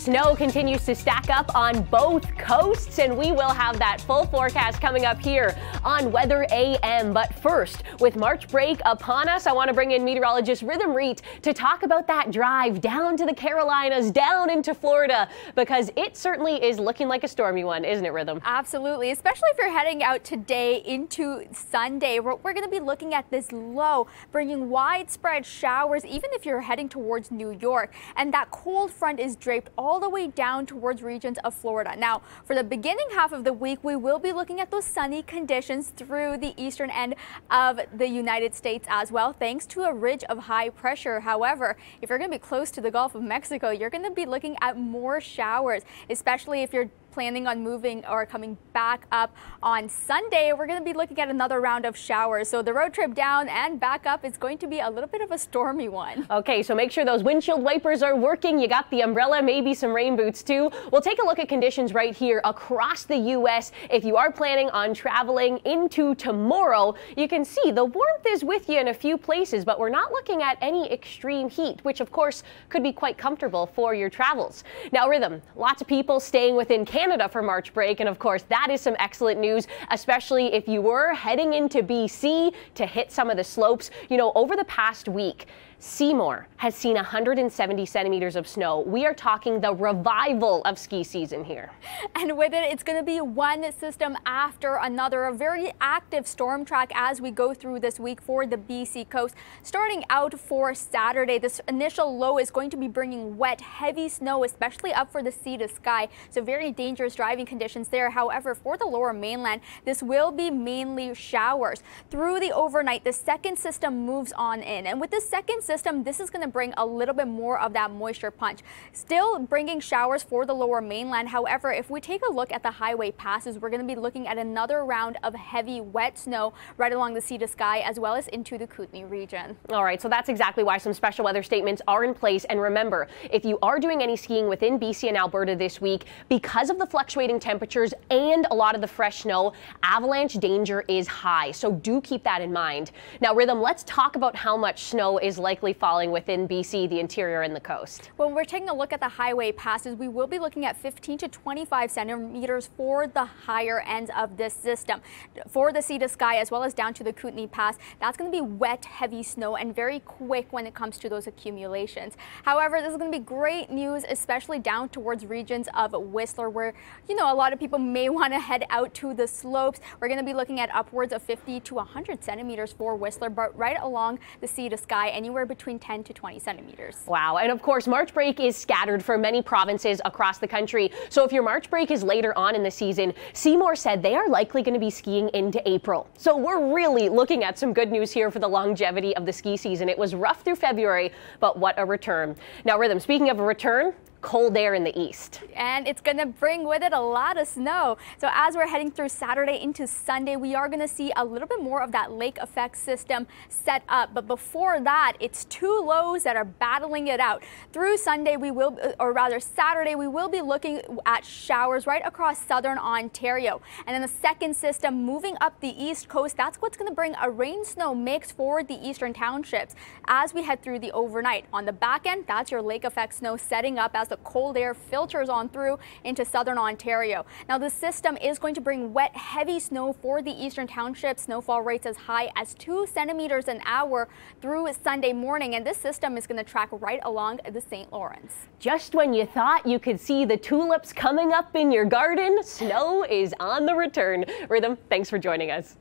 Snow continues to stack up on both coasts, and we will have that full forecast coming up here on Weather AM. But first, with March break upon us, I want to bring in meteorologist Rhythm Reet to talk about that drive down to the Carolinas, down into Florida, because it certainly is looking like a stormy one, isn't it, Rhythm? Absolutely, especially if you're heading out today into Sunday. We're going to be looking at this low, bringing widespread showers, even if you're heading towards New York. And that cold front is draped all the way down towards regions of Florida. Now, for the beginning half of the week, we will be looking at those sunny conditions through the eastern end of the United States as well, thanks to a ridge of high pressure. However, if you're going to be close to the Gulf of Mexico, you're going to be looking at more showers, especially if you're planning on moving or coming back up on Sunday. We're going to be looking at another round of showers. So the road trip down and back up is going to be a little bit of a stormy one. Okay, so make sure those windshield wipers are working. You got the umbrella, maybe some rain boots too. We'll take a look at conditions right here across the U.S. If you are planning on traveling into tomorrow, you can see the warmth is with you in a few places, but we're not looking at any extreme heat, which of course could be quite comfortable for your travels. Now, Rhythm, lots of people staying within Canada for March break, and of course that is some excellent news, especially if you were heading into BC to hit some of the slopes. You know, over the past week, Seymour has seen 170 centimeters of snow. We are talking the revival of ski season here. And with it, it's going to be one system after another, a very active storm track as we go through this week for the BC coast. Starting out for Saturday, this initial low is going to be bringing wet, heavy snow, especially up for the sea to sky. So very dangerous driving conditions there. However, for the lower mainland, this will be mainly showers. Through the overnight, the second system moves on in. And with the second system, this is going to bring a little bit more of that moisture punch. Still bringing showers for the lower mainland. However, if we take a look at the highway passes, we're going to be looking at another round of heavy wet snow right along the sea to sky as well as into the Kootenay region. All right, so that's exactly why some special weather statements are in place. And remember, if you are doing any skiing within BC and Alberta this week, because of the fluctuating temperatures and a lot of the fresh snow, avalanche danger is high. So do keep that in mind. Now, Rhythm, let's talk about how much snow is likely falling within BC, the interior and the coast. When we're taking a look at the highway passes, we will be looking at 15 to 25 centimeters for the higher ends of this system. For the sea to sky as well as down to the Kootenay Pass, that's going to be wet, heavy snow and very quick when it comes to those accumulations. However, this is going to be great news, especially down towards regions of Whistler, where, you know, a lot of people may want to head out to the slopes. We're going to be looking at upwards of 50 to 100 centimeters for Whistler, but right along the sea to sky, anywhere between 10 to 20 centimeters. Wow. And of course, March break is scattered for many provinces across the country. So if your March break is later on in the season, Seymour said they are likely going to be skiing into April. So we're really looking at some good news here for the longevity of the ski season. It was rough through February, but what a return. Now, Rhythm, speaking of a return, cold air in the east. And it's going to bring with it a lot of snow. So as we're heading through Saturday into Sunday, we are going to see a little bit more of that lake effect system set up. But before that, it's two lows that are battling it out. Through Sunday, we will, or rather Saturday, we will be looking at showers right across southern Ontario. And then the second system moving up the east coast, that's what's going to bring a rain-snow mix for the eastern townships as we head through the overnight. On the back end, that's your lake effect snow setting up as the cold air filters on through into southern Ontario. Now, the system is going to bring wet, heavy snow for the eastern townships. Snowfall rates as high as 2 centimeters an hour through Sunday morning, and this system is going to track right along the St. Lawrence. Just when you thought you could see the tulips coming up in your garden, snow is on the return. Rhythm, thanks for joining us.